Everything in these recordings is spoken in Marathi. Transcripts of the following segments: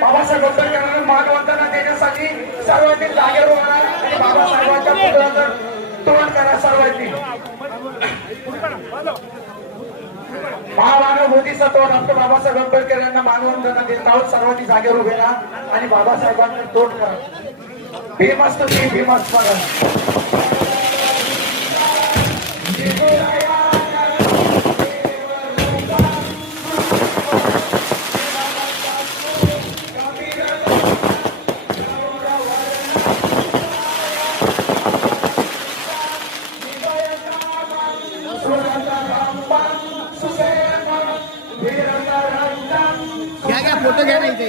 बाबासाहेब आंबेडकरांना मानवंदना देण्यासाठी सर्वांनी जागेवर उभा आणि बाबासाहेबांच्या पुतळ्याचं तोंड करा. सर्वांनी महामानव बोधिसत्व डॉक्टर बाबासाहेब आंबेडकर यांना मानवंदना देत आहोत. सर्वांनी जागेवर उभे राहा आणि बाबासाहेबांना तोंड करा. भीमस्तुती भीमस्मरण. क्या फोटो घ्या नाही ते.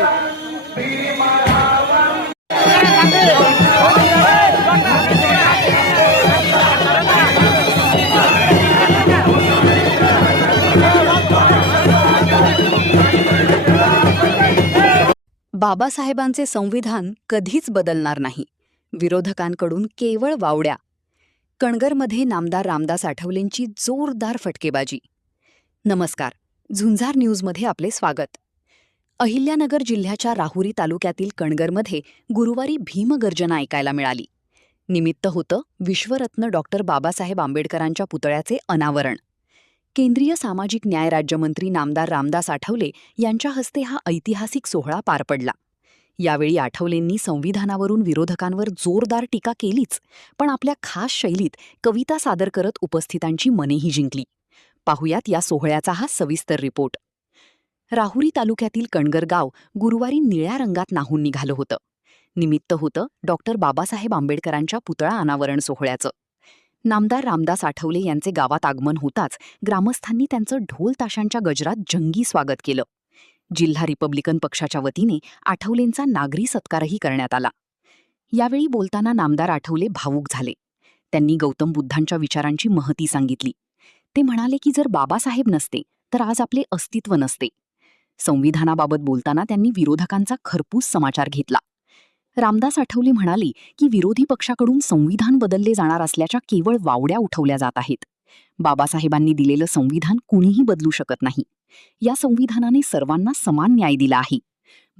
बाबासाहेबांचे संविधान कधीच बदलणार नाही. विरोधकांकडून केवळ वावड्या. कणगरमध्ये नामदार रामदास आठवलेंची जोरदार फटकेबाजी. नमस्कार, झुंजार न्यूजमध्ये आपले स्वागत. अहिल्यानगर जिल्ह्याच्या राहुरी तालुक्यातील कणगरमध्ये गुरुवारी भीमगर्जना ऐकायला मिळाली. निमित्त होतं विश्वरत्न डॉक्टर बाबासाहेब आंबेडकरांच्या पुतळ्याचे अनावरण. केंद्रीय सामाजिक न्याय राज्यमंत्री नामदार रामदास आठवले यांच्या हस्ते हा ऐतिहासिक सोहळा पार पडला. यावेळी आठवलेंनी संविधानावरून विरोधकांवर जोरदार टीका केलीच, पण आपल्या खास शैलीत कविता सादर करत उपस्थितांची मनेही जिंकली. पाहुयात या सोहळ्याचा हा सविस्तर रिपोर्ट. राहुरी तालुक्यातील कणगर गाव गुरुवारी निळ्या रंगात न्हाऊन निघालं होतं. निमित्त होतं डॉक्टर बाबासाहेब आंबेडकरांच्या पुतळा अनावरण सोहळ्याचं. नामदार रामदास आठवले यांचे गावात आगमन होताच ग्रामस्थांनी त्यांचं ढोल ताशांच्या गजरात जंगी स्वागत केलं. जिल्हा रिपब्लिकन पक्षाच्या वतीने आठवलेंचा नागरी सत्कारही करण्यात आला. यावेळी बोलताना नामदार आठवले भावूक झाले. त्यांनी गौतम बुद्धांच्या विचारांची महती सांगितली. ते म्हणाले की जर बाबासाहेब नसते तर आज आपले अस्तित्व नसते. संविधानाबाबत बोलताना त्यांनी विरोधकांचा खरपूस समाचार घेतला. रामदास आठवले म्हणाले की विरोधी पक्षाकडून संविधान बदलले जाणार असल्याच्या केवळ वावड्या उठवल्या जात आहेत. बाबासाहेबांनी दिलेलं संविधान कुणीही बदलू शकत नाही. या संविधानाने सर्वांना समान न्याय दिला आहे.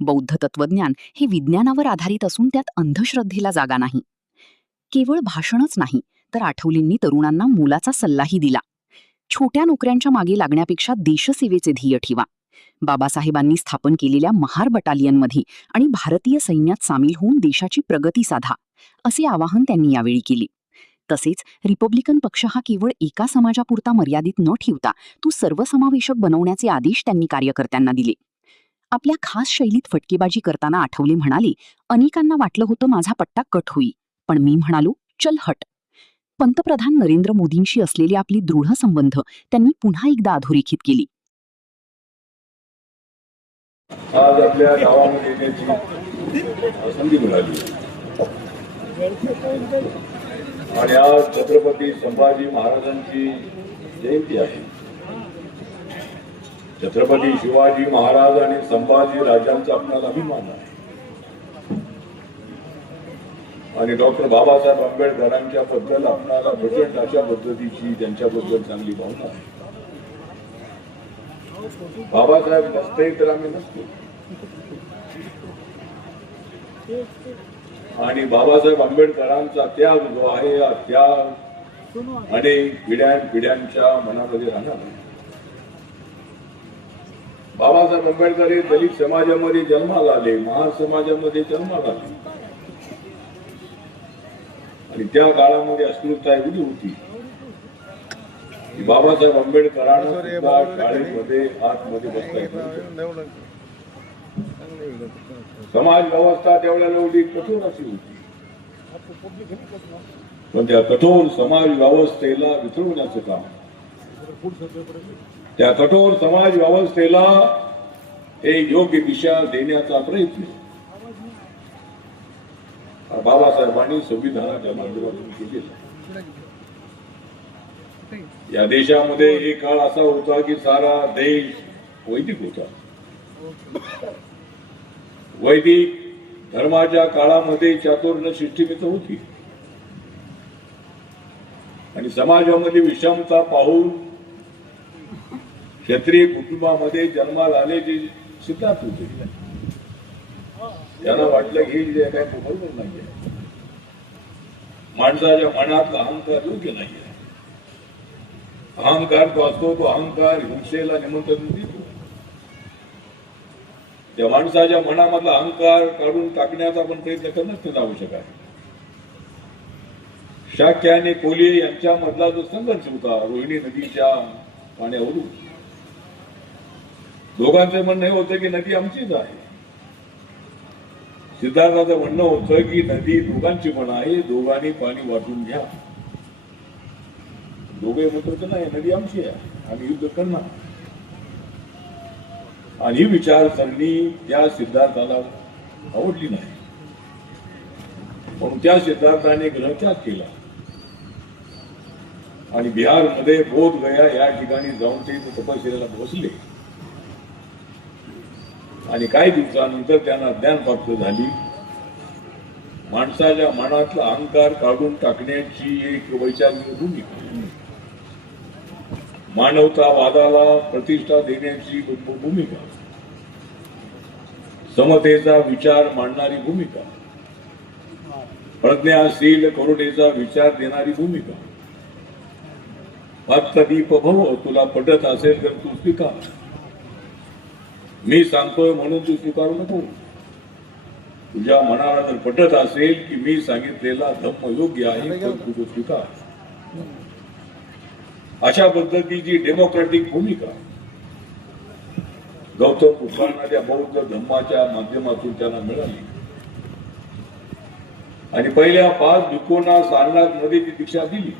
बौद्ध तत्वज्ञान हे विज्ञानावर आधारित असून त्यात अंधश्रद्धेला जागा नाही. केवळ भाषणच नाही तर आठवलेंनी तरुणांना मोलाचा सल्लाही दिला. छोट्या नोकऱ्यांच्या मागे लागण्यापेक्षा देशसेवेचे ध्येय ठेवा. बाबासाहेबांनी स्थापन केलेल्या महार बटालियनमध्ये आणि भारतीय सैन्यात सामील होऊन देशाची प्रगती साधा, असे आवाहन त्यांनी यावेळी केले. तसेच रिपब्लिकन पक्ष हा केवळ एका समाजापुरता मर्यादित न ठेवता तो सर्वसमावेशक बनवण्याचे आदेश त्यांनी कार्यकर्त्यांना दिले. आपल्या खास शैलीत फटकेबाजी करताना आठवले म्हणाले, अनेकांना वाटलं होतं माझा पट्टा कट होईल, पण मी म्हणालो चल हट. पंतप्रधान नरेंद्र मोदींशी असलेले आपले दृढ संबंध त्यांनी पुन्हा एकदा अधोरेखित केली. आज आपल्या गावामध्ये येण्याची संधी मिळाली आणि आज छत्रपती संभाजी महाराजांची जयंती आहे. छत्रपती शिवाजी महाराज आणि संभाजी राजांचा आपल्याला अभिमान आहे आणि डॉक्टर बाबासाहेब आंबेडकरांच्या बद्दल आपल्याला प्रचंड अशा पद्धतीची त्यांच्याबद्दल चांगली भावना आहे. बाबासाहेब नसते तर आम्ही नसतो आणि बाबासाहेब आंबेडकरांचा त्याग जो आहे हा त्याग अनेक पिढ्यांच्या मनामध्ये राहणार आहे. बाबासाहेब आंबेडकर हे दलित समाजामध्ये जन्माला आले, महार समाजामध्ये जन्माला आले आणि त्या काळामध्ये अस्पृश्यता एवढी होती की बाबासाहेब आंबेडकरांना शाळेमध्ये आतमध्ये बसता येत नव्हतं. समाज व्यवस्था त्यावेळेला एवढी कठोर अशी होती, पण त्या कठोर समाज व्यवस्थेला विसरवण्याचं काम, त्या कठोर समाज व्यवस्थेला एक योग्य दिशा देण्याचा प्रयत्न बाबासाहेबांनी संविधानाच्या माध्यमातून केलेला. या देशामध्ये एक काळ असा होता की सारा देश वैदिक होता. वैदिक धर्माच्या काळामध्ये चातुर्य शिष्टिमित होती आणि समाजामध्ये विषमता पाहून क्षत्रिय कुटुंबामध्ये जन्माला आले जे सिद्धार्थ होते त्यांना वाटलं की हे काय बरोबर नाहीये, माणसाच्या मनातला अहंकार योग्य नाहीये. अहंकार तो असतो, तो अहंकार हिंसेला निमंत्रण देतो. त्या माणसाच्या मनामधला अहंकार काढून टाकण्याचा आपण प्रयत्न करणं आवश्यक आहे. शाक्य आणि कोलिये यांच्यामधला जो संघर्ष होता रोहिणी नदीच्या पाण्यावरून, दोघांचं म्हणणं हे होतं की नदी आमचीच आहे. सिद्धार्थाचं म्हणणं होतं की नदी दोघांची पण आहे, दोघांनी पाणी वाटून घ्या. दोघे म्हणतो नाही, नदी आमची आहे, आम्ही युद्ध करणार. आणि ही विचारसरणी त्या सिद्धार्थाला आवडली नाही, म्हणून त्या सिद्धार्थाने ग्रहत्याग केला आणि बिहारमध्ये बोधगया या ठिकाणी जाऊन ते तपश्चर्याला बसले. आणि काही दिवसानंतर त्यांना ज्ञान प्राप्त झाली. माणसाच्या मनातला अहंकार काढून टाकण्याची एक वैचारिक भूमिका, मानवतावादाला प्रतिष्ठा देण्याची भूमिका, समतेचा विचार मांडणारी भूमिका, प्रज्ञाशील करुणेचा विचार देणारी भूमिका. भक्तदीप भव, तुला पटत असेल तर तू स्वीकार, मी सांगतोय म्हणून तू स्वीकारू नको. तुझ्या मनाला जर पटत असेल की मी सांगितलेला धम्म योग्य आहे तर तू स्वीकार. अशा पद्धतीची डेमोक्रॅटिक भूमिका गौतम बुद्धांना त्या बौद्ध धम्माच्या माध्यमातून त्यांना मिळाली. आणि पहिल्या 5 भिक्खूंना सारनाथ मध्ये ती दीक्षा दिली.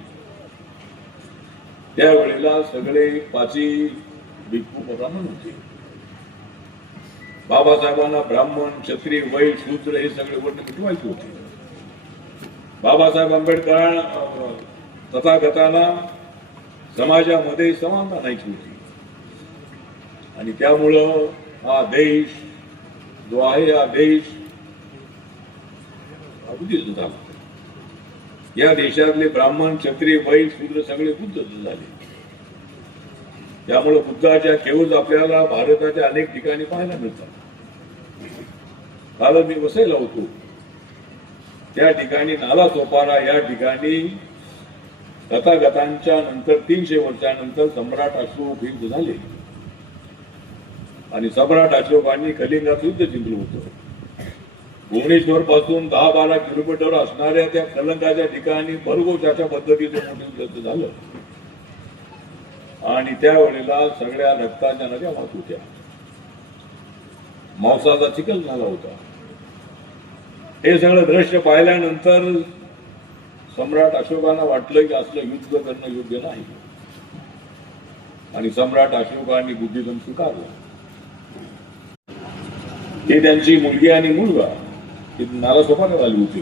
त्यावेळेला सगळे 5 भिक्खू ब्राह्मण होते. बाबासाहेबांना ब्राह्मण, क्षत्रिय, वैश्य, शूद्र हे सगळे वर्ण मिटवायचे होते. बाबासाहेब आंबेडकर तथागतांना समाजामध्ये समानता नाहीची होती आणि त्यामुळं हा देश जो आहे, हा देश बुद्धिस्ट झाला. या देशातले ब्राह्मण, क्षत्रिय, वैश्य, शूद्र सगळे बुद्ध झाले. त्यामुळे बुद्धाच्या केवळ आपल्याला भारताच्या अनेक ठिकाणी पाहायला मिळतात. काल मी वसईला होतो, त्या ठिकाणी नाला सोपारा या ठिकाणी तथागतांच्या नंतर 300 वर्षानंतर सम्राट अशोक युद्ध झाले आणि सम्राट अशोकांनी कलिंगाचं युद्ध जिंकलं होतं. भुवनेश्वर पासून 10-12 किलोमीटर असणाऱ्या त्या कलंगाच्या ठिकाणी भरघोस अशा पद्धतीचं मोठं युद्ध झालं आणि त्यावेळेला सगळ्या रक्ताच्या नद्या वाहत होत्या, मांसाचा चिखल झाला होता. हे सगळं दृश्य पाहिल्यानंतर सम्राट अशोकांना वाटलं की असलं युद्ध करणं योग्य नाही आणि सम्राट अशोकांनी बुद्धिझम स्वीकारला. ते त्यांची मुलगी आणि मुलगा नाला सोपारा आली होती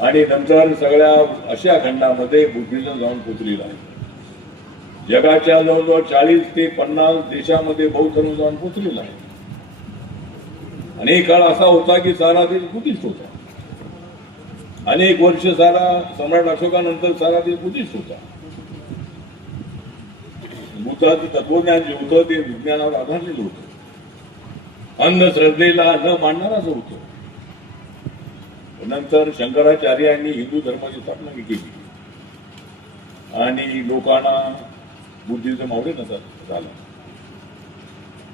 आणि नंतर सगळ्या आशिया खंडामध्ये बुद्धिझम जाऊन पोचलेला आहे. जगाच्या जवळजवळ 40 ते 50 देशामध्ये बौद्ध धर्म जाऊन पोचलेला आहे. अनेक काळ असा होता की सारा देश बुद्धिस्ट होता. अनेक वर्ष सारा सम्राट अशोकानंतर सारा देश बुद्धिस्ट होता. बुद्धाचं तत्वज्ञान जे होतं ते विज्ञानावर आधारलेलं होतं. अंधश्रद्धेला न मानणारच होतं. नंतर शंकराचार्यांनी हिंदू धर्माची स्थापना केली आणि लोकांना बुद्धिझम आवडेल झाला.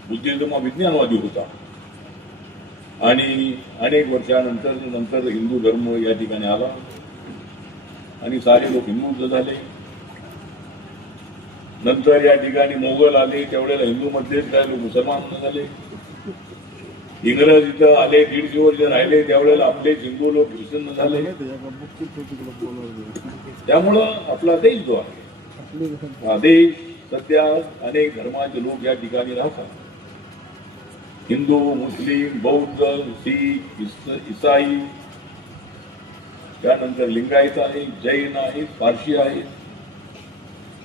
बुद्धिझम हा विज्ञानवादी होता आणि अनेक वर्षानंतर हिंदू धर्म या ठिकाणी आला आणि सारे लोक हिंदू झाले. नंतर या ठिकाणी मोगल आले, त्यावेळेला हिंदूमध्येच काही लोक मुसलमान झाले. इंग्रज इथं आले, 150 वर्ष राहिले, त्यावेळेला आपले हिंदू लोक ख्रिश्चन झाले. त्यामुळं आपला देश जो आहे, हा देश सध्या अनेक धर्माचे लोक या ठिकाणी राहतात. हिंदू, मुस्लिम, बौद्ध, शीख, ईसाई, त्यानंतर लिंगायत आहे, जैन आहे, पारशी आहे,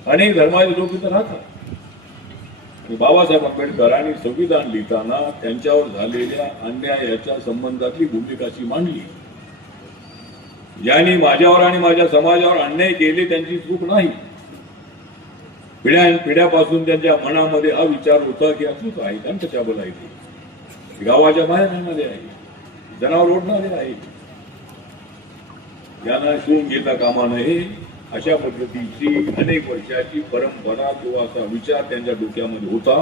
अनेक धर्माचे लोक इथं राहतात. बाबासाहेब आंबेडकरांनी संविधान लिहिताना त्यांच्यावर झालेल्या अन्यायाच्या संबंधातली भूमिकाची मांडली. ज्यांनी माझ्यावर आणि माझ्या समाजावर अन्याय केले त्यांची चूक नाही. पिढ्यापासून त्यांच्या मनामध्ये हा विचार होता की चूक आहे, अनटचेबल आहे, ती गावाच्या बाहेरमध्ये आहे, जनावर ओढणारे आहे, यांना शिवून घेता कामा नये. अशा पद्धतीची अनेक वर्षाची परंपरा किंवा असा विचार त्यांच्या डोक्यामध्ये होता.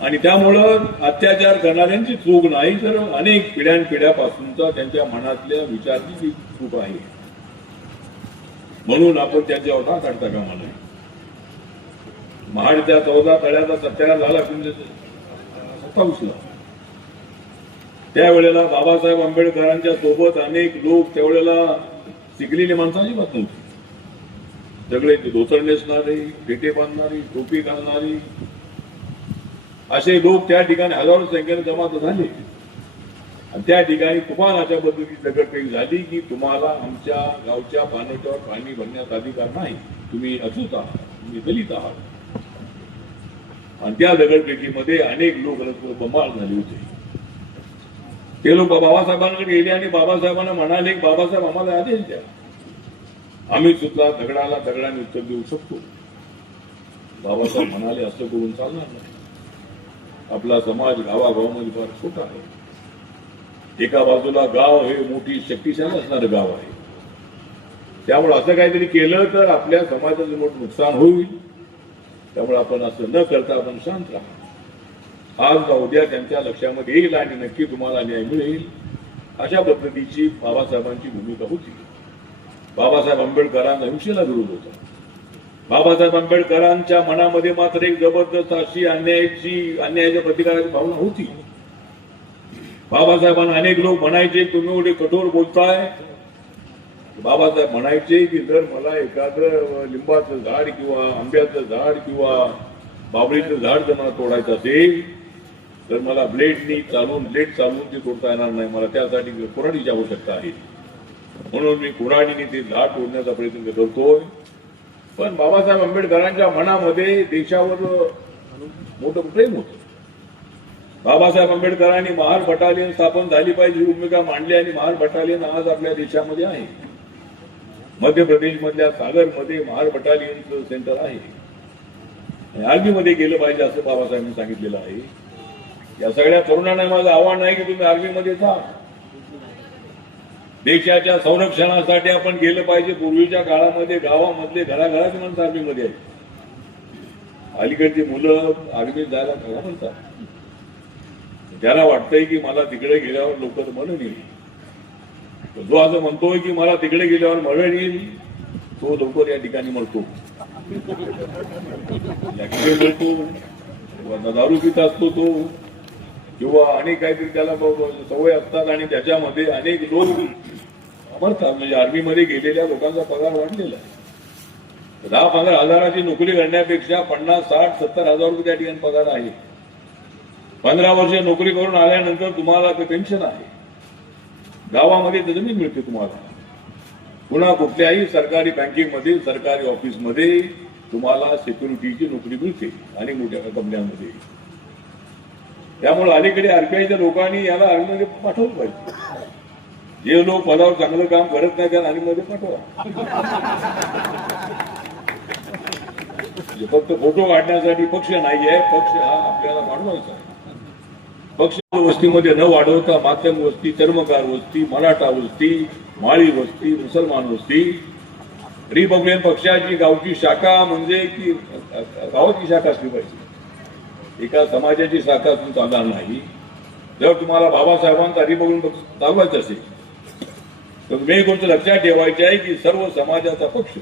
आणि त्यामुळं अत्याचार करणाऱ्यांची चूक नाही, तर अनेक पिढ्यापासूनचा त्यांच्या मनातल्या विचाराची चूक आहे. म्हणून आपण त्यांच्यावर ना काढता कामा नये. महाडच्या 14 तळ्याचा सत्याग्रह झाला 1927ला. त्यावेळेला बाबासाहेब आंबेडकरांच्या सोबत अनेक लोक, त्यावेळेला शिकलेली माणसं अजिबात नव्हती. सगळे धोतर नेसणारे, फेटे बांधणारी, टोपी घालणारी असे लोक त्या ठिकाणी हजारो संख्येने जमा झाले. आणि त्या ठिकाणी तुफान अशा पद्धतीची दगडफेक झाली की तुम्हाला आमच्या गावच्या पाण्याच्यावर पाणी भरण्याचा अधिकार नाही, तुम्ही अचूक आहात, तुम्ही दलित आहात. आणि त्या दगडफेकीमध्ये अनेक लोक बंबाळ झाले होते. ते लोक बाबासाहेबांकडे गेले आणि बाबासाहेबांना म्हणाले की बाबासाहेब आम्हाला आदेश द्या, आम्ही सुद्धा दगडाला दगडाने उत्तर देऊ शकतो. बाबासाहेब म्हणाले असं करून चालणार नाही. आपला समाज गावागावामध्ये फार छोटा आहे. एका बाजूला गाव हे मोठी शक्तिशाली असणारं गाव आहे. त्यामुळे असं काहीतरी केलं तर आपल्या समाजाचं मोठं नुकसान होईल. त्यामुळे आपण असं न करता आपण शांत राहा. आज का उद्या त्यांच्या लक्षामध्ये येईल आणि नक्की तुम्हाला न्याय मिळेल. अशा पद्धतीची बाबासाहेबांची भूमिका होती. बाबासाहेब आंबेडकरांना हिंसेला विरोध होता. बाबासाहेब आंबेडकरांच्या मनामध्ये मात्र एक जबरदस्त अशी अन्यायाच्या प्रतिकाराची भावना होती. बाबासाहेबांना अनेक लोक म्हणायचे तुम्ही एवढे कठोर बोलताय. बाबासाहेब म्हणायचे की जर मला एखादं लिंबाचं झाड किंवा आंब्याचं झाड किंवा बाबळीचं झाड जर मला तोडायचं असेल तर मला ब्लेड चालवून ते तोडता येणार नाही. मला त्यासाठी कुऱ्हाडीची आवश्यकता आहे. म्हणून मी कुऱ्हाडीने ते झाड तोडण्याचा प्रयत्न करतोय. पण बाबासाहेब आंबेडकरांच्या मनामध्ये देशावर मोठं प्रेम होतं. बाबासाहेब आंबेडकरांनी महार बटालियन स्थापन झाली पाहिजे ही भूमिका मांडली आणि महार बटालियन आज आपल्या देशामध्ये आहे. मध्य प्रदेशमधल्या सागरमध्ये महार बटालियनचं सेंटर आहे. आर्मीमध्ये गेलं पाहिजे असं बाबासाहेबांनी सांगितलेलं आहे. या सगळ्या तरुणांना माझं आव्हान आहे की तुम्ही आर्मीमध्ये जा. देशाच्या संरक्षणासाठी आपण गेलं पाहिजे. पूर्वीच्या काळामध्ये गावामधले घराघराची माणसं आर्मीमध्ये आहेत. अलीकडची मुलं आर्मीत जायला काय म्हणतात. ज्याला वाटतंय की मला तिकडे गेल्यावर लोक मरण येईल, जो असं म्हणतोय की मला तिकडे गेल्यावर मरण येईल तो लवकर या ठिकाणी मरतो. मरतो, दारू पित असतो तो, किंवा अनेक काहीतरी त्याला सवय असतात आणि त्याच्यामध्ये अनेक लोक मरतात. म्हणजे आर्मीमध्ये गेलेल्या लोकांचा पगार वाढलेला आहे. 10-15 हजाराची नोकरी करण्यापेक्षा 50-60-70 हजार रुपये त्या ठिकाणी पगार आहे. 15 वर्ष नोकरी करून आल्यानंतर तुम्हाला ते पेन्शन आहे. गावामध्ये जमीन मिळते तुम्हाला. पुन्हा कुठल्याही सरकारी बँकेमध्ये, सरकारी ऑफिसमध्ये तुम्हाला सिक्युरिटीची नोकरी मिळते आणि मोठ्या कंपन्यांमध्ये. त्यामुळे अलीकडे आरपीआयच्या लोकांनी याला आर्मीमध्ये पाठवलं पाहिजे. जे लोक पदावर चांगलं काम करत नाही त्यांना आर्मीमध्ये पाठवा. फक्त फोटो काढण्यासाठी पक्ष नाहीये. पक्ष हा आपल्याला वाढवायचा आहे. पक्ष वस्तीमध्ये न वाढवता माध्यम वस्ती, चर्मकार वस्ती, मराठा वस्ती, माळी वस्ती, मुसलमान वस्ती, रिपब्लिकन पक्षाची गावची शाखा म्हणजे की गावाची शाखा असली पाहिजे. एका समाजाची शाखा असून चालणार नाही. जर तुम्हाला बाबासाहेबांचा रिपब्लिकन पक्ष चालवायचा असेल तर तुम्ही एक गोष्ट लक्षात ठेवायची आहे की सर्व समाजाचा पक्ष.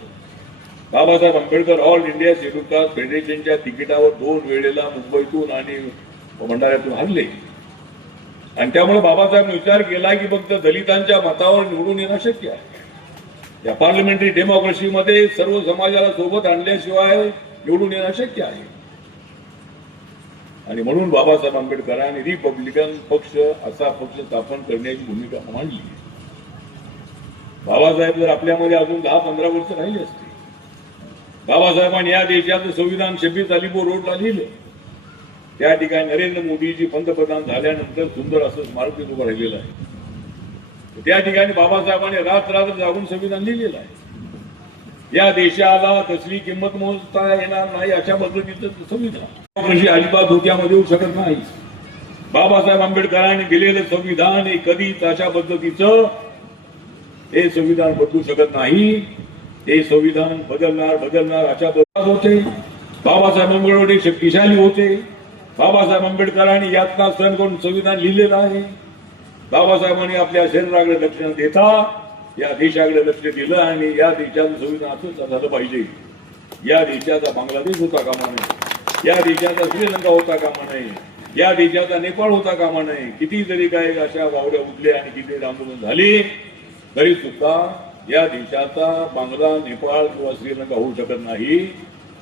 Babasaheb Ambedkar all India schedule caste फेडरेशनच्या तिकिटावर 2 वेळेला मुंबईतून आणि भंडाऱ्यातून हरले. आणि त्यामुळे बाबासाहेबांनी विचार केला की फक्त दलितांच्या मतावर निवडून येणं शक्य आहे. या पार्लमेंटरी डेमोक्रेसीमध्ये सर्व समाजाला सोबत आणल्याशिवाय निवडून येणं शक्य आहे. आणि म्हणून बाबासाहेब आंबेडकरांनी रिपब्लिकन पक्ष असा पक्ष स्थापन करण्याची भूमिका मांडली. बाबासाहेब जर आपल्यामध्ये अजून 10-15 वर्ष राहिले असते बाबासाहेबांनी या देशाचं संविधान 26 अलिपूर रोडला लिहिलं. त्या ठिकाणी नरेंद्र मोदीजी पंतप्रधान झाल्यानंतर सुंदर असं स्मारक उभं राहिलेलं आहे. त्या ठिकाणी बाबासाहेबांनी रात्र जागून संविधान लिहिलेलं आहे. या देशाला कसली किंमत मोजता येणार नाही अशा पद्धतीचं संविधान कृषी अजिबात धोक्यामध्ये येऊ शकत नाही. बाबासाहेब आंबेडकरांनी दिलेलं संविधान हे कधीच अशा पद्धतीचं हे संविधान बदलू शकत नाही. हे संविधान बदलणार अशा पद्धत होते. बाबासाहेब आंबेडकर शक्तिशाली होते. बाबासाहेब आंबेडकरांनी यातना सहन करून संविधान लिहिलेलं आहे. बाबासाहेबांनी आपल्या शरीराकडे लक्ष न देता या देशाकडे लक्ष दिलं आणि या देशाचं संविधान असंच झालं पाहिजे. या देशाचा बांगलादेश होता कामा नये. या देशाचा श्रीलंका होता कामा नये. या देशाचा नेपाळ होता कामा नये. किती जरी काय अशा वावड्या उठल्या आणि किती आंदोलन झाली तरी सुद्धा या देशाचा बांगला, नेपाळ किंवा श्रीलंका होऊ शकत नाही.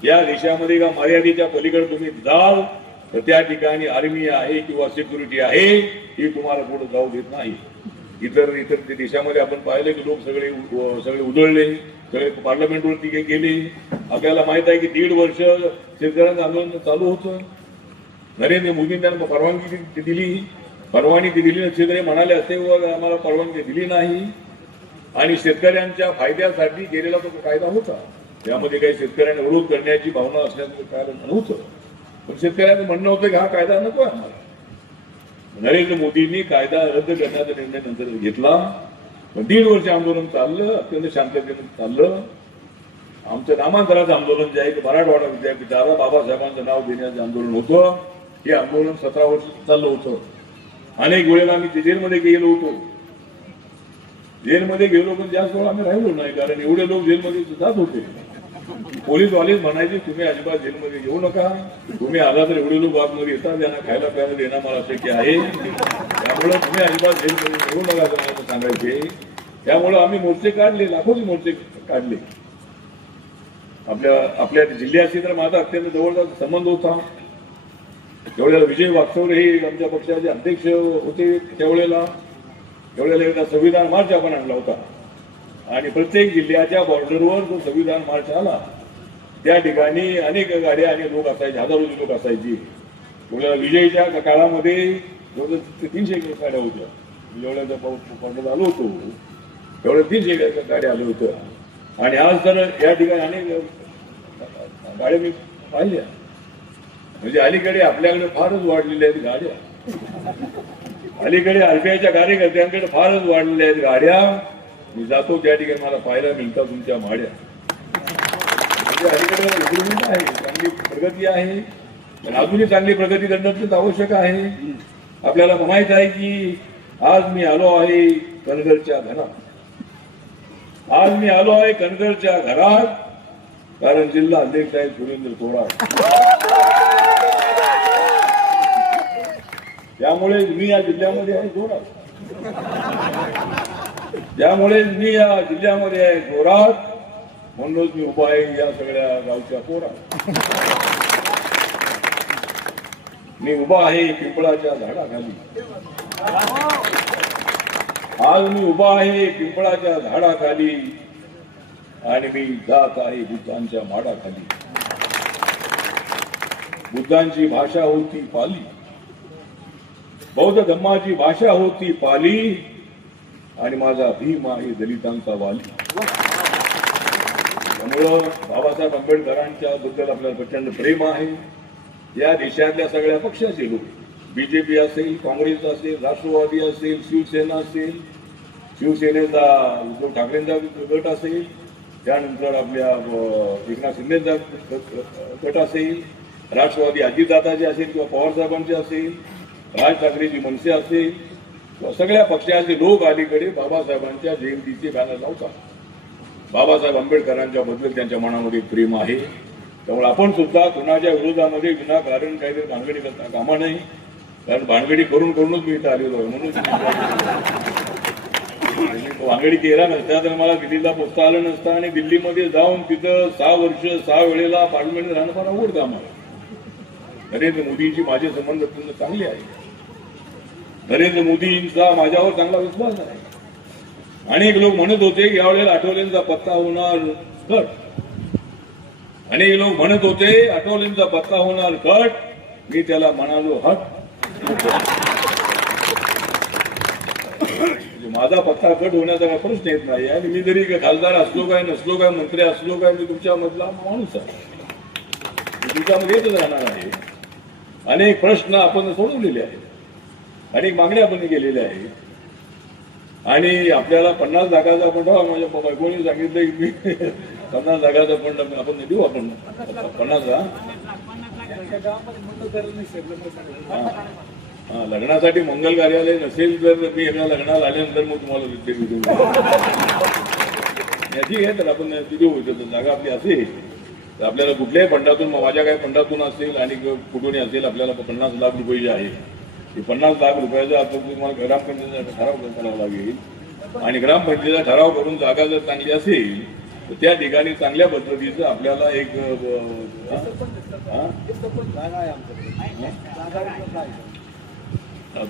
या देशामध्ये का मर्यादेच्या पलीकडे तुम्ही जाल तर त्या ठिकाणी आर्मी आहे किंवा सिक्युरिटी आहे ही तुम्हाला पुढे जाऊ देत नाही. इतर देशामध्ये आपण पाहिले की लोक सगळे उधळले, सगळे पार्लमेंटवरती गेले. आपल्याला माहित आहे की 1.5 वर्ष शेतकऱ्यांचं आंदोलन चालू होतं. नरेंद्र मोदींनी त्यांना परवानगी दिली. शेतकरी म्हणाले असते आम्हाला परवानगी दिली नाही आणि शेतकऱ्यांच्या फायद्यासाठी केलेला तो कायदा होता. त्यामध्ये काही शेतकऱ्यांना विरोध करण्याची भावना असल्याचं कारण नव्हतं. पण शेतकऱ्यांचं म्हणणं होतं की हा कायदा नको आम्हाला. नरेंद्र मोदींनी कायदा रद्द करण्याचा निर्णय नंतर घेतला. पण 1.5 वर्ष आंदोलन चाललं, अत्यंत शांततेने चाललं. आमचं नामांतराचं आंदोलन जे आहे की मराठवाडा विद्यापीठाला बाबासाहेबांचं नाव देण्याचं आंदोलन होतं. हे आंदोलन 17 वर्ष चाललं होतं. अनेक वेळेला आम्ही जेलमध्ये गेलो होतो. जेलमध्ये गेलो पण जास्त वेळ आम्ही राहिलो नाही, कारण एवढे लोक जेलमध्ये जात होते. पोलीसवालेच म्हणायचे तुम्ही अजिबात जेलमध्ये येऊ नका, तुम्ही आला तर एवढे लोक आतमध्ये येतात, त्यांना खायला प्यायला देणं मला शक्य आहे, त्यामुळे तुम्ही अजिबात जेलमध्ये येऊ नका असं सांगायचे. त्यामुळे आम्ही मोर्चे काढले, लाखोचे मोर्चे काढले. आपल्या जिल्ह्याशी तर माझा अत्यंत जवळचा संबंध होता. त्यावेळेला विजय वागचौरे हे आमच्या पक्षाचे अध्यक्ष होते. त्यावेळेला एकदा संविधान मार्च आपण आणला होता आणि प्रत्येक जिल्ह्याच्या बॉर्डरवर जो संविधान मार्च आला त्या ठिकाणी अनेक गाड्या आणि लोक असायचे, हजारोची लोक असायची. त्यावेळेला विजयच्या काळामध्ये जवळजवळ 300 गाड्या होत्या. जेवढ्याचा पाऊस आलो होतो तेवढ्या 300 गाड्या आल्या होत्या. आणि आज तर या ठिकाणी अनेक गाड्या मी पाहिल्या. म्हणजे अलीकडे आपल्याकडे फारच वाढलेल्या आहेत गाड्या. अलीकडे आरपीआयच्या कार्यकर्त्यांकडे फारच वाढलेल्या आहेत गाड्या. मी जातो त्या ठिकाणी मला पाहायला मिळतात तुमच्या माड्या. म्हणजे अलीकडे इम्प्रुव्हमेंट आहे, चांगली प्रगती आहे. पण अजूनही चांगली प्रगती करणं आवश्यक आहे. आपल्याला माहित आहे की आज मी आलो आहे कणगरच्या घरात. आज मी आलो आहे कणगरच्या घरात कारण जिल्हा अध्यक्ष आहे सुरेंद्र थोरात. त्यामुळे मी या जिल्ह्यामध्ये आहे जोरात. त्यामुळे मी या जिल्ह्यामध्ये आहे जोरात. म्हणूनच मी उभा आहे या सगळ्या गावच्या पोरात. मी उभा आहे पिंपळाच्या झाडाखाली. आज मी उभा आहे पिंपळाच्या झाडाखाली आणि मी जात आहे बुद्धांच्या माडाखाली. बुद्धांची भाषा होती पाली, बौद्ध धम्माची भाषा होती पाली आणि माझा भीम आहे दलितांचा वाली. त्यामुळं बाबासाहेब आंबेडकरांच्या बद्दल आपल्याला प्रचंड प्रेम आहे. या देशातल्या सगळ्या पक्षाचे लोक, बीजेपी असेल, काँग्रेस असेल, राष्ट्रवादी असेल, शिवसेना असेल, शिवसेनेचा उद्धव ठाकरेंचा गट असेल, त्यानंतर आपल्या एकनाथ शिंदेचा गट असेल, राष्ट्रवादी अजितदादाचे असेल किंवा पवारसाहेबांचे असेल, राज ठाकरेची मनसे असेल, सगळ्या पक्षाचे लोक अलीकडे बाबासाहेबांच्या जयंतीचे बॅनर लावतात. बाबासाहेब आंबेडकरांच्या बद्दल त्यांच्या मनामध्ये प्रेम आहे. त्यामुळे आपण सुद्धा कुणाच्या विरोधामध्ये विनाकारण काहीतरी भानगडी करता कामा नाही. कारण भानगडी करूनच मी इथं आलेलो आहे. म्हणून भानगडी केला नसता तर मला दिल्लीला पोचता आलं नसतं आणि दिल्लीमध्ये जाऊन तिथं 6 वर्ष 6 वेळेला पार्लमेंट राहणं फार अवघड काम आहे. नरेंद्र मोदींची माझे संबंध अत्यंत चांगले आहे. नरेंद्र मोदींचा माझ्यावर चांगला विश्वास आहे. अनेक लोक म्हणत होते की यावेळेला आठवलेंचा पत्ता होणार तर अनेक लोक म्हणत होते आठवलेंचा पत्ता होणार कट, मी त्याला म्हणालो हट. माझा पत्ता कट होण्याचा काही प्रश्न येत नाही. आणि मी जरी खासदार असलो काय नसलो काय मंत्री असलो काय, मी तुमच्या मधला माणूस आहे, मी तुमच्यामध्ये येतच राहणार आहे. अनेक प्रश्न आपण सोडवलेले आहेत, अनेक मागण्या आपण केलेल्या आहेत. आणि आपल्याला 50 लाखाचा फंड, माझ्या बायकोनी सांगितलं की मी 50 लाखाचा फंड आपण देऊ. आपण 50 लग्नासाठी मंगल कार्यालय नसेल तर मी एका लग्नाला आल्यानंतर मग तुम्हाला देऊ. याची आहे तर आपण देऊ. जागा आपली असेल तर आपल्याला कुठल्याही फंडातून, माझ्या काही फंडातून असेल आणि कुठूनही असेल, आपल्याला 50 लाख रुपये जे आहे ते 50 लाख रुपयाचा आपण तुम्हाला ग्रामपंचायतीचा ठराव करावा लागेल. आणि ग्रामपंचायतीचा ठराव करून जागा जर चांगली असेल तर त्या ठिकाणी चांगल्या पद्धतीचं आपल्याला एक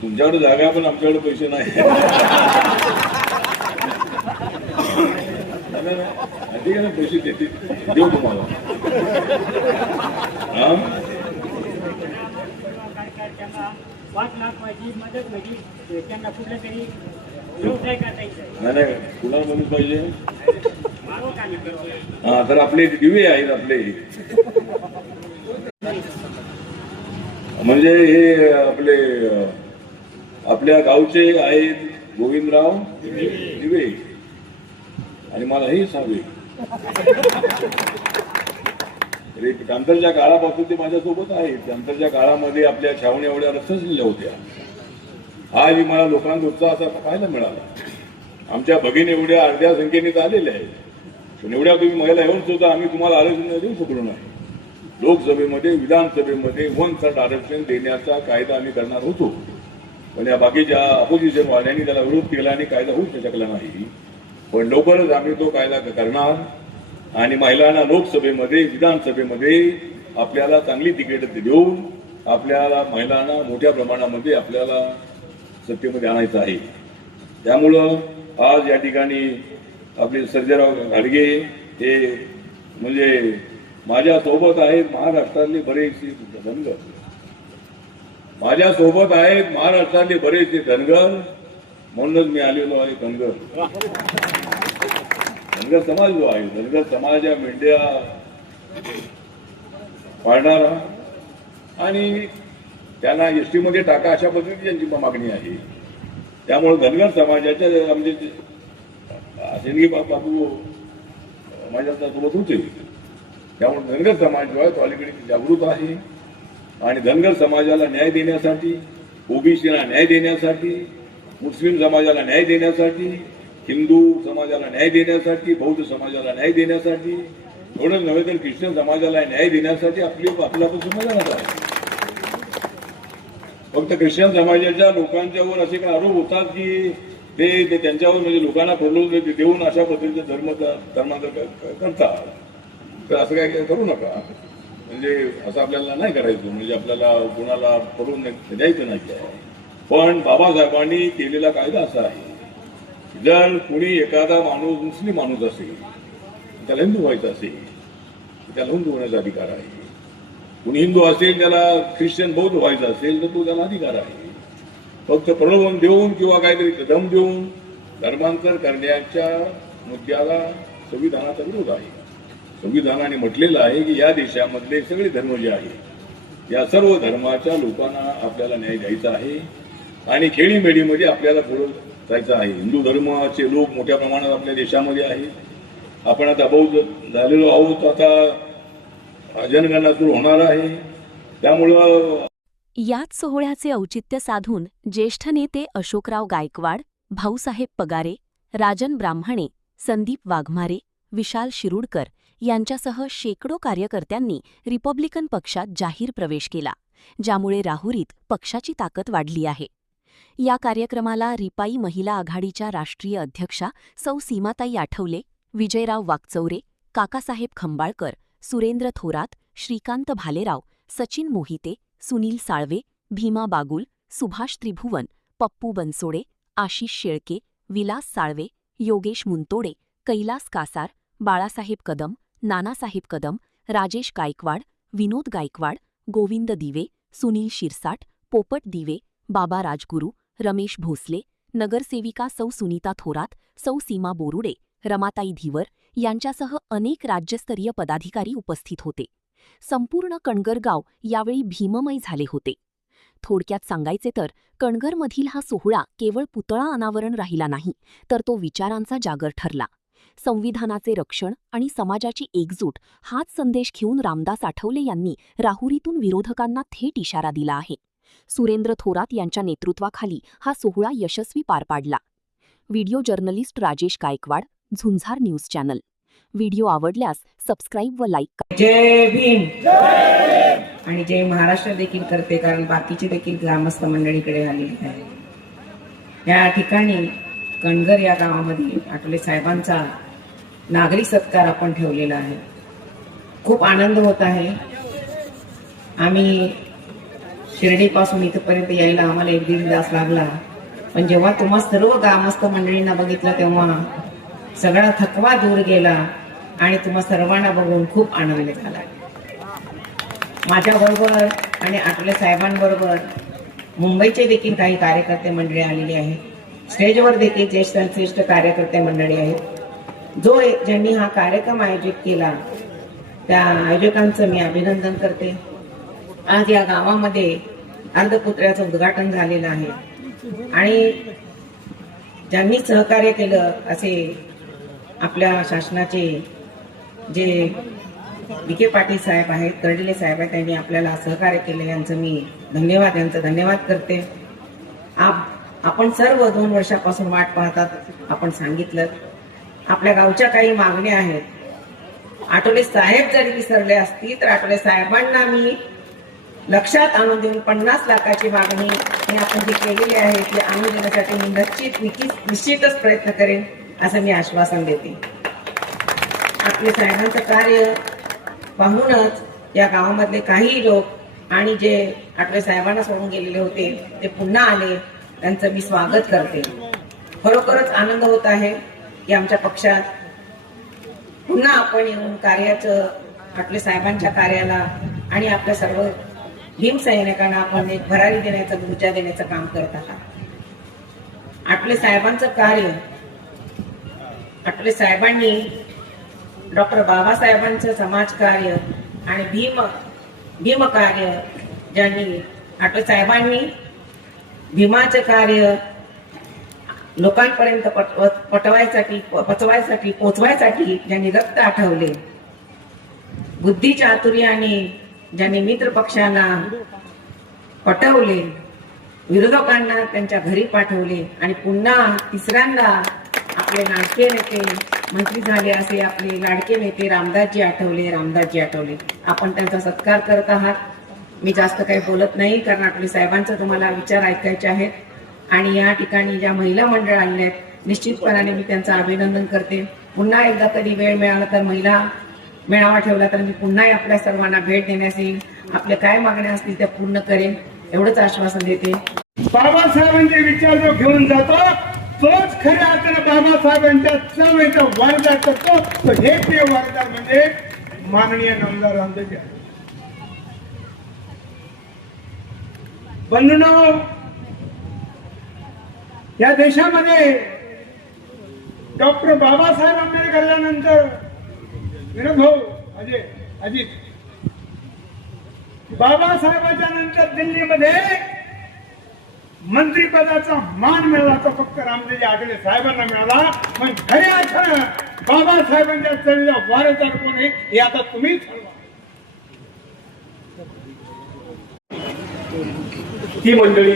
तुमच्याकडे जागा पण आमच्याकडे पैसे नाही. ठीक आहे ना, पैसे देते देऊ तुम्हाला. हा 5 लाख माझी मदत म्हणजे त्यांना कुठलं तरी व्यवसाय करायचा. नाही कुणाला मदत पाहिजे. हा तर आपले दिवे आहेत आपले, म्हणजे हे आपले आपल्या गावचे आहेत गोविंदराव दिवे. आणि मला हे सावे नंतरच्या काळापासून ते माझ्यासोबत आहेत. नंतरच्या काळामध्ये आपल्या छावण्या एवढ्या रचलेल्या होत्या. आज मला लोकांचा उत्साह असा पाहायला मिळाला. आमच्या भगिनी एवढ्या अर्ध्या संख्येने आलेल्या आहेत. पण एवढ्या तुम्ही महिला येऊन सुद्धा आम्ही तुम्हाला आरक्षण देऊ शकलो नाही. लोकसभेमध्ये, विधानसभेमध्ये 1/3 आरक्षण देण्याचा कायदा आम्ही करणार होतो, पण या बाकीच्या अपोजिशन वाल्यांनी त्याला विरोध केला आणि कायदा होऊ शकला नाही. पण लवकरच आम्ही तो कायदा करणार आणि महिलांना लोकसभेमध्ये, विधानसभेमध्ये आपल्याला चांगली तिकीट देऊन आपल्याला महिलांना मोठ्या प्रमाणामध्ये आपल्याला सत्तेमध्ये आणायचं आहे. त्यामुळं आज या ठिकाणी आपले सर्जेराव घाडगे हे म्हणजे माझ्या सोबत आहेत महाराष्ट्रातले बरेचसे धनगर. माझ्या सोबत आहेत महाराष्ट्रातले बरेचसे धनगर, म्हणूनच मी आलेलो आहे. धनगर समाज जो आहे, धनगर समाजाच्या मेंढ्या पाळणारा आणि त्यांना एसटी मध्ये टाका अशा पद्धतीची त्यांची मागणी आहे. त्यामुळे धनगर समाजाच्या आमचे शेंडगे बाबू माझ्या सोबत होते. त्यामुळे धनगर समाज जो आहे तो अलीकडे जागृत आहे आणि धनगर समाजाला न्याय देण्यासाठी, ओबीसीला न्याय देण्यासाठी, मुस्लिम समाजाला न्याय देण्यासाठी, हिंदू समाजाला न्याय देण्यासाठी, बौद्ध समाजाला न्याय देण्यासाठी, एवढंच नव्हे तर ख्रिश्चन समाजाला न्याय देण्यासाठी आपल्यापासून मैदानात आहे. फक्त ख्रिश्चन समाजाच्या लोकांच्यावर असे काही आरोप होतात की ते त्यांच्यावर म्हणजे लोकांना प्रलोभन देऊन अशा पद्धतीचं धर्मांतर करतात. तर असं काय करू नका. म्हणजे असं आपल्याला नाही करायचं, म्हणजे आपल्याला कोणाला करून द्यायचं नाही. पण बाबासाहेबांनी केलेला कायदा असा आहे, जर कुणी एखादा माणूस मुस्लिम माणूस असेल, त्याला हिंदू व्हायचं असेल, त्याला हिंदू होण्याचा अधिकार आहे. कुणी हिंदू असेल, त्याला ख्रिश्चन बौद्ध व्हायचं असेल तर तो त्याला अधिकार आहे. फक्त प्रलोभन देऊन किंवा काहीतरी दम देऊन धर्मांतर करण्याच्या मुद्द्याला संविधानाचा विरोध आहे. संविधानाने म्हटलेलं आहे की या देशामधले सगळे धर्म जे आहेत या सर्व धर्माच्या लोकांना आपल्याला न्याय द्यायचा आहे आणि खेळीमेळीमध्ये आपल्याला पुढे जायचं आहे. हिंदू धर्माचे लोक मोठ्या प्रमाणात आपल्या देशामध्ये आहेत. आपण आता बौद्ध झालेलो आहोत. आता जनगणना सुरू होणार आहे. त्यामुळं याच सोहळ्याचे औचित्य साधून ज्येष्ठ नेते अशोकराव गायकवाड, भाऊसाहेब पगारे, राजन ब्राह्मणे, संदीप वाघमारे, विशाल शिरूडकर यांच्यासह शेकडो कार्यकर्त्यांनी रिपब्लिकन पक्षात जाहीर प्रवेश केला, ज्यामुळे राहुरीत पक्षाची ताकद वाढली आहे. या कार्यक्रमाला रिपाई महिला आघाडीच्या राष्ट्रीय अध्यक्षा सौ सीमाताई आठवले, विजयराव वाकचौरे, काकासाहेब खंबाळकर, सुरेंद्र थोरात, श्रीकांत भालेराव, सचिन मोहिते, सुनील साळवे, भीमा बागुल, सुभाष त्रिभुवन, पप्पू बनसोडे, आशिष शेळके, विलास साळवे, योगेश मुंतोडे, कैलास कासार, बाळासाहेब कदम, नानासाहेब कदम, राजेश गायकवाड, विनोद गायकवाड, गोविंद दिवे, सुनील शिरसाट, पोपट दिवे, बाबा राजगुरू, रमेश भोसले, नगरसेविका सौ सुनीता थोरात, सौ सीमा बोरुडे, रमाताई धीवर यांच्यासह अनेक राज्यस्तरीय पदाधिकारी उपस्थित होते. संपूर्ण कणगर गाव यावेळी भीममय झाले होते. थोडक्यात सांगायचे तर कणगरमधील हा सोहळा केवळ पुतळा अनावरण राहिला नाही, तर तो विचारांचा जागर ठरला. संविधानाचे रक्षण आणि समाजाची एकजूट हाच संदेश घेऊन रामदास आठवले यांनी राहुरीतून विरोधकांना थेट इशारा दिला आहे. सुरेंद्र थोरात यांच्या नेतृत्वाखाली हा सोहळा यशस्वी पार पाडला. Video journalist Rajesh Gaikwad, Zunjar news channel. Video आवडल्यास सबस्क्राईब व लाईक करा. जय भीम आणि जय महाराष्ट्र देखील करते, कारण बाकीचे देखील ग्रामस्थ मंडळीकडे आलेली आहे. या ठिकाणी कणगर या गावामध्ये आठवले साहेबांचा नागरिक सत्कार आपण ठेवलेला आहे. खूप आनंद होत आहे. आम्ही शिर्डीपासून इथपर्यंत यायला आम्हाला 1-1.5 तास लागला, पण जेव्हा तुम्हा सर्व ग्रामस्थ मंडळींना बघितलं तेव्हा सगळा थकवा दूर गेला आणि तुम्हा सर्वांना बघून खूप आनंद झाला. माझ्याबरोबर आणि आठवले साहेबांबरोबर मुंबईचे देखील काही कार्यकर्ते मंडळी आलेली आहेत. स्टेजवर देखील ज्येष्ठ कार्यकर्ते मंडळी आहेत. ज्यांनी हा कार्यक्रम आयोजित केला त्या आयोजकांचं मी अभिनंदन करते. आज या गावामध्ये अर्धपुतळ्याचं उद्घाटन झालेलं आहे आणि ज्यांनी सहकार्य केलं असे आपल्या शासनाचे जे विखे पाटील साहेब आहेत, कर्डिले साहेब आहेत, त्यांनी आपल्याला सहकार्य केले. यांचं मी धन्यवाद करते. आपण सर्व 2 वर्षापासून वाट पाहतात. आपण सांगितलं आपल्या गावच्या काही मागण्या आहेत. आठवले साहेब जरी विसरले असतील तर आठवले साहेबांना मी लक्षात आणून देऊन 50 लाखाची मागणी ही आपण जी केलेली आहे ती आणून देण्यासाठी मी निश्चितच प्रयत्न करेन असं मी आश्वासन देते. आपले साहेबांचं कार्य पाहूनच या गावामधले काही लोक आणि जे आठवले साहेबांना सोडून गेलेले होते ते पुन्हा आले, त्यांचं मी स्वागत करते. खरोखरच आनंद होत आहे की आमच्या पक्षात पुन्हा आपण येऊन कार्याचं आठवले साहेबांच्या कार्याला आणि आपल्या सर्व भीम सैनिकांना आपण एक भरारी देण्याचं, ऊर्जा देण्याचं काम करत आहात. आठवले साहेबांचं कार्य, आठवले साहेबांनी डॉक्टर बाबासाहेबांचं समाज कार्य आणि भीम कार्य ज्यांनी आठवले साहेबांनी भीमाचं कार्य लोकांपर्यंत पोचवायसाठी ज्यांनी रक्त आठवले, बुद्धी चातुर्याने ज्यांनी मित्र पक्षाला पटवले, विरोधकांना त्यांच्या घरी पाठवले आणि पुन्हा तिसऱ्यांदा आपले लाडके नेते मंत्री झाले असे आपले लाडके नेते रामदासजी आठवले. आपण त्यांचा सत्कार करत आहात. मी जास्त काही बोलत नाही, कारण आपले साहेबांचं तुम्हाला विचार ऐकायचे आहेत. आणि या ठिकाणी ज्या महिला मंडळ आलेल्या आहेत निश्चितपणाने मी त्यांचं अभिनंदन करते. पुन्हा एकदा कधी वेळ मिळाला तर महिला मेळावा ठेवला तर मी पुन्हा आपल्या सर्वांना भेट देण्यास येईल. आपल्या काय मागण्या असतील त्या पूर्ण करेन एवढंच आश्वासन देते. बाबासाहेबांचे विचार जो घेऊन जातो तोच खऱ्या अर्थानं बाबासाहेबांच्या चळवळीचा वारदार करतो. तो हे प्रिय वारदार म्हणजे माननीय नामदार रामदासजी. बंधूंनो, या देशामध्ये डॉक्टर बाबासाहेब आंबेडकर नंतर विनोद भाऊ अजित बाबासाहेबांच्या नंतर दिल्लीमध्ये मंत्रिपदाचा मान मिळाला तो फक्त रामदासजी आठवले साहेबांना मिळाला. पण खऱ्या अर्थानं बाबासाहेबांच्या चळवळीचा वारसदार कोण आहे हे आता तुम्ही ठरवा. ती मंडळी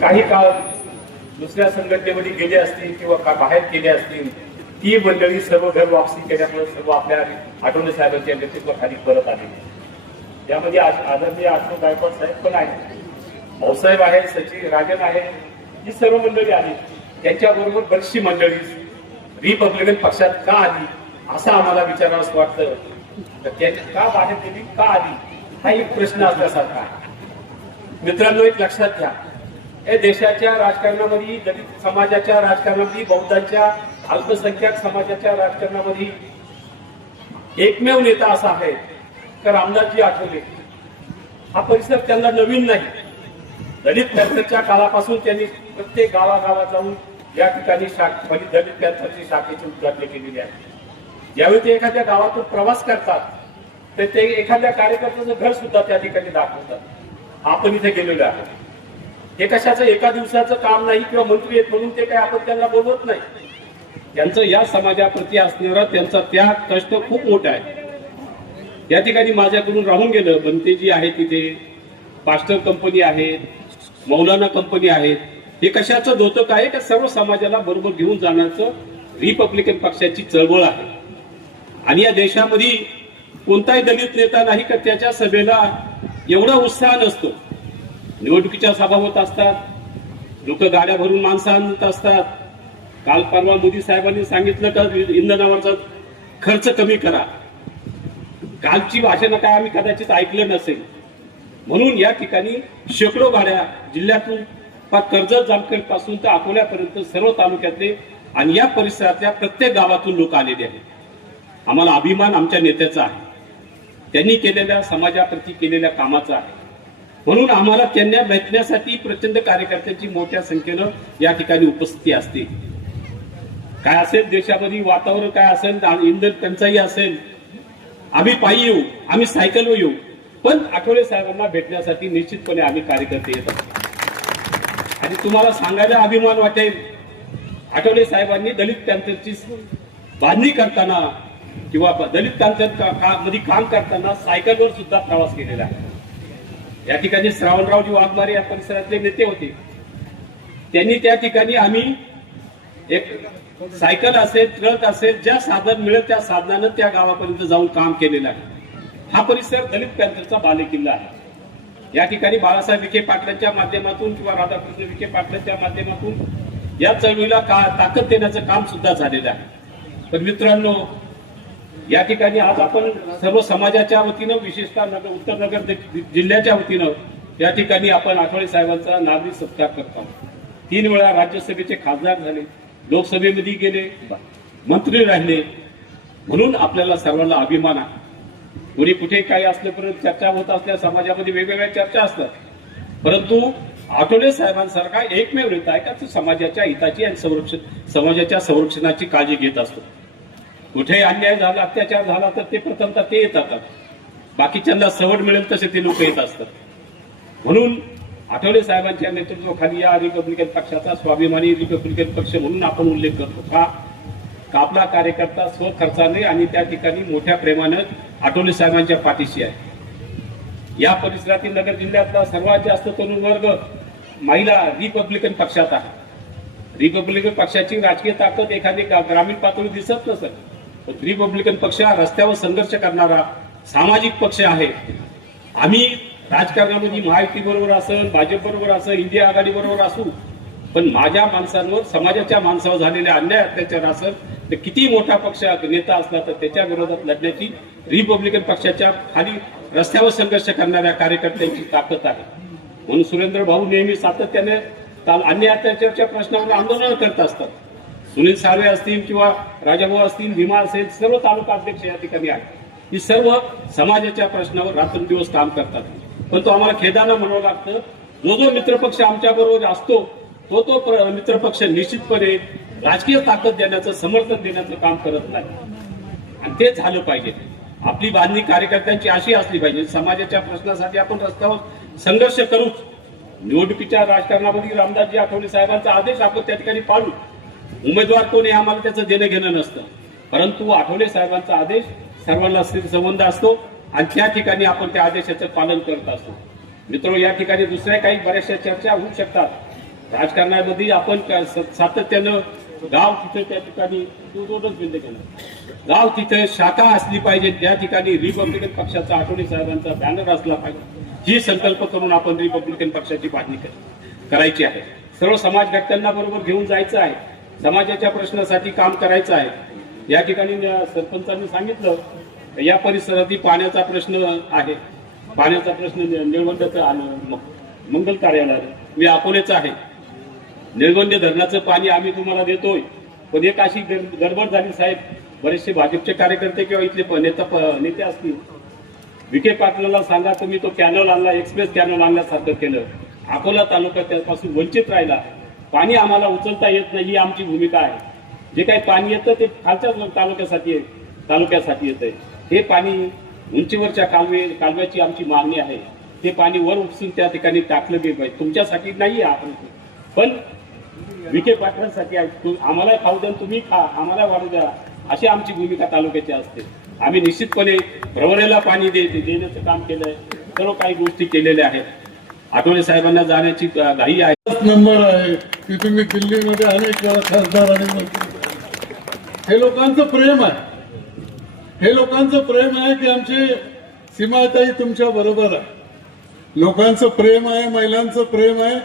काही काळ दुसऱ्या संघटनेमध्ये गेले असतील किंवा बाहेर गेले असतील, ती मंडळी सर्व घर वापसी केल्यामुळे सर्व आपल्या आठवले साहेबांच्या नेतृत्वाखाली परत आले. यामध्ये आदरणीय आठवले गायकवाड साहेब पण आहेत, भाऊसाहेब आहेत, सचिन राजन आहे, ही सर्व मंडळी आली. त्यांच्याबरोबर बरीचशी मंडळी रिपब्लिकन पक्षात का आली असं आम्हाला विचारावंच वाटतं. तर त्यांनी का बाहेर गेली, का आली, हा एक प्रश्न असल्यासारखा आहे. मित्रांनो, एक लक्षात घ्या, या देशाच्या राजकारणामध्ये, दलित समाजाच्या राजकारणामध्ये, बौद्धांच्या अल्पसंख्याक समाजाच्या राजकारणामध्ये एकमेव नेता असा आहे का रामदासजी आठवले. हा परिसर त्यांना नवीन नाही. दलित पॅन्थरच्या काळापासून त्यांनी प्रत्येक गावागावात जाऊन या ठिकाणी दलित पॅन्थरची शाखेची उद्घाटन केलेली आहे. ज्यावेळी ते एखाद्या गावातून प्रवास करतात तर ते एखाद्या कार्यकर्त्याचं घर सुद्धा त्या ठिकाणी दाखवतात. आपण इथे गेलेलो आहे. हे कशाचं एका दिवसाचं काम नाही किंवा मंत्री आहेत म्हणून ते काय आपण त्यांना बोलवत नाही. त्यांचं या समाजाप्रती असणारा त्यांचा त्याग कष्ट खूप मोठा आहे. या ठिकाणी माझ्याकडून राहून गेलं. बनतेजी आहे तिथे, पास्टर कंपनी आहे, मौलाना कंपनी आहे. हे कशाचं द्योतक आहे का सर्व समाजाला बरोबर घेऊन जाण्याचं रिपब्लिकन पक्षाची चळवळ आहे. आणि या देशामध्ये कोणताही दलित नेता नाही का त्याच्या सभेला एवढा उत्साह नसतो. निवडणुकीच्या सभा होत असतात, लोक गाड्या भरून माणसं आणत असतात. काल परवा मोदी साहेबांनी सांगितलं का इंधनावरचा खर्च कमी करा. कालची भाषणं काय आम्ही कदाचित ऐकलं नसेल. म्हणून या ठिकाणी शेकडो गाड्या जिल्ह्यातून कर्जत जामखेड पासून तर अकोल्यापर्यंत सर्व तालुक्यातले आणि या परिसरातल्या प्रत्येक गावातून लोक आलेले आहेत. आम्हाला अभिमान आमच्या नेत्याचा आहे, त्यांनी केलेल्या समाजाप्रती केलेल्या कामाचा आहे. म्हणून आम्हाला त्यांना भेटण्यासाठी प्रचंड कार्यकर्त्यांची मोठ्या संख्येनं या ठिकाणी उपस्थिती असते. काय असेल देशामध्ये वातावरण काय असेल, इंधन टंचाई असेल, आम्ही पायी येऊ, आम्ही सायकलवर येऊ, पण आठवले साहेबांना भेटण्यासाठी निश्चितपणे आम्ही कार्यकर्ते येत असतो. आणि तुम्हाला सांगायला अभिमान वाटेल, आठवले साहेबांनी दलित पॅन्थरची बांधणी करताना किंवा दलित पॅन्थर मध्ये काम करताना सायकलवर सुद्धा प्रवास केलेला आहे. या ठिकाणी श्रावणरावजी वाघमारे या परिसरातले नेते होते. त्यांनी त्या ठिकाणी आम्ही एक सायकल असेल, ट्रक असेल, ज्या साधन मिळेल त्या साधनानं त्या गावापर्यंत जाऊन काम केलेलं आहे. हा परिसर दलित पॅन्थरचा बालेकिल्ला आहे. या ठिकाणी बाळासाहेब विखे पाटलांच्या माध्यमातून किंवा राधाकृष्ण विखे पाटलांच्या माध्यमातून या चळवळीला ताकद देण्याचं काम सुद्धा झालेलं आहे. पण मित्रांनो, या ठिकाणी आज आपण सर्व समाजाच्या वतीनं, विशेषतः उत्तरनगर जिल्ह्याच्या वतीनं या ठिकाणी आपण आठवले साहेबांचा नागरी सत्कार करतो. 3 वेळा राज्यसभेचे खासदार झाले, लोकसभेमध्ये गेले, मंत्री राहिले. म्हणून आपल्याला सर्वांना अभिमान आहे. कोणी कुठे काही असल्यापर्यंत चर्चा होत असल्या समाजामध्ये वेगवेगळ्या चर्चा असतात, परंतु आठवले साहेबांसारखा एकमेव नेता आहे का तो समाजाच्या हिताची आणि समाजाच्या संरक्षणाची काळजी घेत असतो. कुठे अन्याय झाला, अत्याचार झाला तर ते प्रथमतः ते येतात, बाकीच्यांना सवड मिळेल तसे ते लोक येत असतात. म्हणून आठवले साहेबांच्या नेतृत्वाखाली या रिपब्लिकन पक्षाचा स्वाभिमानी रिपब्लिकन पक्ष म्हणून आपण उल्लेख करतो का आपला कार्यकर्ता स्वखर्चाने आणि त्या ठिकाणी मोठ्या प्रेमानं आठवले साहेबांच्या पाठीशी आहे. या परिसरातील नगर जिल्ह्यातला सर्वात जास्त तरुण वर्ग महिला रिपब्लिकन पक्षात आहे. रिपब्लिकन पक्षाची राजकीय ताकद एखादी ग्रामीण पातळी दिसत नसत. रिपब्लिकन पक्ष हा रस्त्यावर संघर्ष करणारा सामाजिक पक्ष आहे. आम्ही राजकारणामध्ये महायुती बरोबर असेल, भाजप बरोबर असेल, इंडिया आघाडी बरोबर असू, पण माझ्या माणसांवर, समाजाच्या माणसावर झालेले अन्याय अत्याचार असेल तर किती मोठा पक्ष नेता असला तर त्याच्या विरोधात लढण्याची रिपब्लिकन पक्षाच्या खाली रस्त्यावर संघर्ष करणाऱ्या कार्यकर्त्यांची ताकद आहे. म्हणून सुरेंद्र भाऊ नेहमी सातत्याने अन्याय अत्याचाराच्या प्रश्नावर आंदोलन करत असतात. सुनील साळवे असतील किंवा राजाभाऊ असतील, भीमा असेल, सर्व तालुका अध्यक्ष या ठिकाणी आहेत. ही सर्व समाजाच्या प्रश्नावर रात्रंदिवस काम करतात. पण तो आम्हाला खेदानं म्हणावं लागतं, जो मित्रपक्ष आमच्या बरोबर असतो तो मित्रपक्ष निश्चितपणे राजकीय ताकद देण्याचं, समर्थन देण्याचं काम करत नाही. आणि ते झालं पाहिजे. आपली बांधणी कार्यकर्त्यांची अशी असली पाहिजे, समाजाच्या प्रश्नासाठी आपण रस्त्यावर संघर्ष करूच. निवडणुकीच्या राजकारणामध्ये रामदासजी आठवले साहेबांचा आदेश आपण त्या ठिकाणी पाळू. उमेदवार कोण आहे आम्हाला त्याचं देणं घेणं नसतं, परंतु आठवले साहेबांचा आदेश सर्वांना संबंध असतो आणि त्या ठिकाणी आपण त्या आदेशाचं पालन करत असतो. मित्र, या ठिकाणी दुसऱ्या काही बऱ्याचशा चर्चा होऊ शकतात. राजकारणामध्ये आपण सातत्यानं गाव तिथे त्या ठिकाणी गाव तिथे शाखा असली पाहिजे, त्या ठिकाणी रिपब्लिकन पक्षाचा आठवले साहेबांचा बॅनर असला पाहिजे. ही संकल्प करून आपण रिपब्लिकन पक्षाची बांधणी करायची आहे. सर्व समाज घटकांना बरोबर घेऊन जायचं आहे, समाजाच्या प्रश्नासाठी काम करायचं आहे. या ठिकाणी सरपंचांनी सांगितलं या परिसरातील पाण्याचा प्रश्न आहे. पाण्याचा प्रश्न निळवंड्याचा आलं, मंगल कार्यालय मी अकोल्याचं आहे. निळवंडे धरणाचं पाणी आम्ही तुम्हाला देतोय, पण एक अशी गडबड झाली साहेब, बरेचसे भाजपचे कार्यकर्ते किंवा इथले नेते असतील, विखे पाटलाला सांगा तुम्ही तो कॅनल आणला, एक्सप्रेस कॅनल आणल्यासारखं केलं. अकोला तालुका त्यापासून वंचित राहिला. पाणी आम्हाला उचलता येत नाही ही आमची भूमिका आहे. जे काही पाणी येतं ते खालच्या तालुक्यासाठी येतंय. हे पाणी उंचीवरच्या कालव्याची आमची मागणी आहे. ते पाणी वर उपसून त्या ठिकाणी टाकलं गेलं पाहिजे. तुमच्यासाठी नाही आहे पण विखे पाटलांसाठी आहे. आम्हाला खाऊ द्या, तुम्ही खा, आम्हाला वाढू द्या, अशी आमची भूमिका तालुक्याची असते. आम्ही निश्चितपणे प्रवरेला पाणी देण्याचं काम केलंय. सर्व काही गोष्टी केलेल्या आहेत. आठवले साहेबांना जाण्याची घाई आहे. नंबर आहे की तुम्ही दिल्लीमध्ये अनेक वेळा खासदार आणि मंत्री. हे लोकांचं प्रेम आहे. हे लोकांचं प्रेम आहे की आमची सीमाताई तुमच्या बरोबर आहे. लोकांचं प्रेम आहे, महिलांचं प्रेम आहे.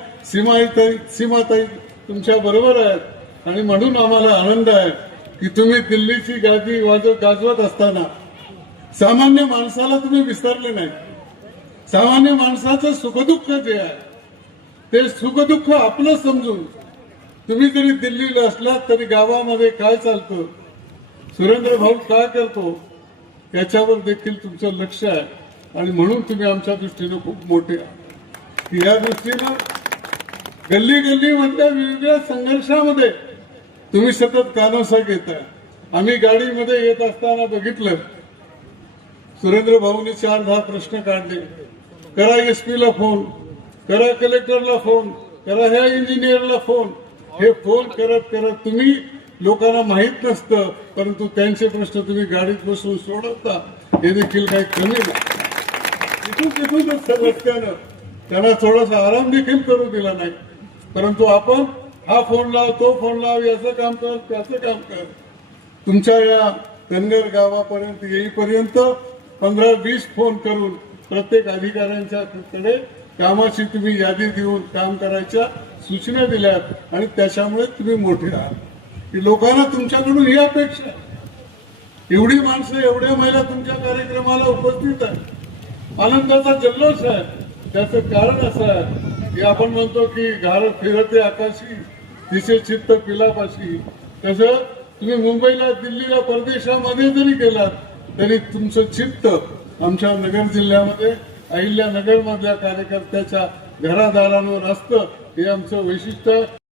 सीमाताई तुमच्या बरोबर आहेत आणि म्हणून आम्हाला आनंद आहे की तुम्ही दिल्लीची गादी गाजवत असताना सामान्य माणसाला तुम्ही विसरले नाही. सामान्य माणसाचं सुखदुःख जे आहे ते सुखदुःख आपलं समजून तुम्ही जरी दिल्लीला असलात तरी गावामध्ये काय चालतं, सुरेंद्र भाऊ काय करतो याच्यावर देखील तुमचं लक्ष आहे. आणि म्हणून तुम्ही आमच्या दृष्टीनं खूप मोठे आहात. या दृष्टीनं गल्ली गल्लीमधल्या वेगवेगळ्या संघर्षामध्ये तुम्ही सतत कानोसा घेताय. आम्ही गाडीमध्ये येत असताना बघितलं, सुरेंद्र भाऊनी 4-10 प्रश्न काढले. करा एसपीला फोन, करा कलेक्टरला फोन, करा ह्या इंजिनियरला फोन. हे फोन करत करत तुम्ही लोकांना माहीत नसतं, परंतु त्यांचे प्रश्न तुम्ही गाडीत बसून सोडवता. हे देखील काही कमी नाही. तिथूनच रस्त्यानं त्यांना थोडासा आराम देखील करू दिला नाही. परंतु आपण हा फोन लाव, तो फोन लाव, याचं काम कर, त्याचं काम कर. तुमच्या या कनगर गावापर्यंत येईपर्यंत 15-20 फोन करून प्रत्येक अधिकाऱ्यांच्याकडे कामाची तुम्ही यादी देऊन काम करायच्या सूचना दिल्यात आणि त्याच्यामुळे तुम्ही मोठे आहात. की लोकांना तुमच्याकडून ही अपेक्षा आहे. एवढी माणसं, एवढ्या महिला तुमच्या कार्यक्रमाला उपस्थित आहेत. आनंदाचा जल्लोष आहे. त्याचं कारण असं आहे की आपण म्हणतो की घार फिरते आकाशी, तिचे चित्त पिलापाशी. तसं तुम्ही मुंबईला, दिल्लीला, परदेशामध्ये जरी गेलात तरी तुमचं चित्त आमच्या नगर जिल्ह्यामध्ये अहिल्यानगर मधल्या कार्यकर्त्याच्या घरादारांवर असतं. हे आमचं वैशिष्ट्य.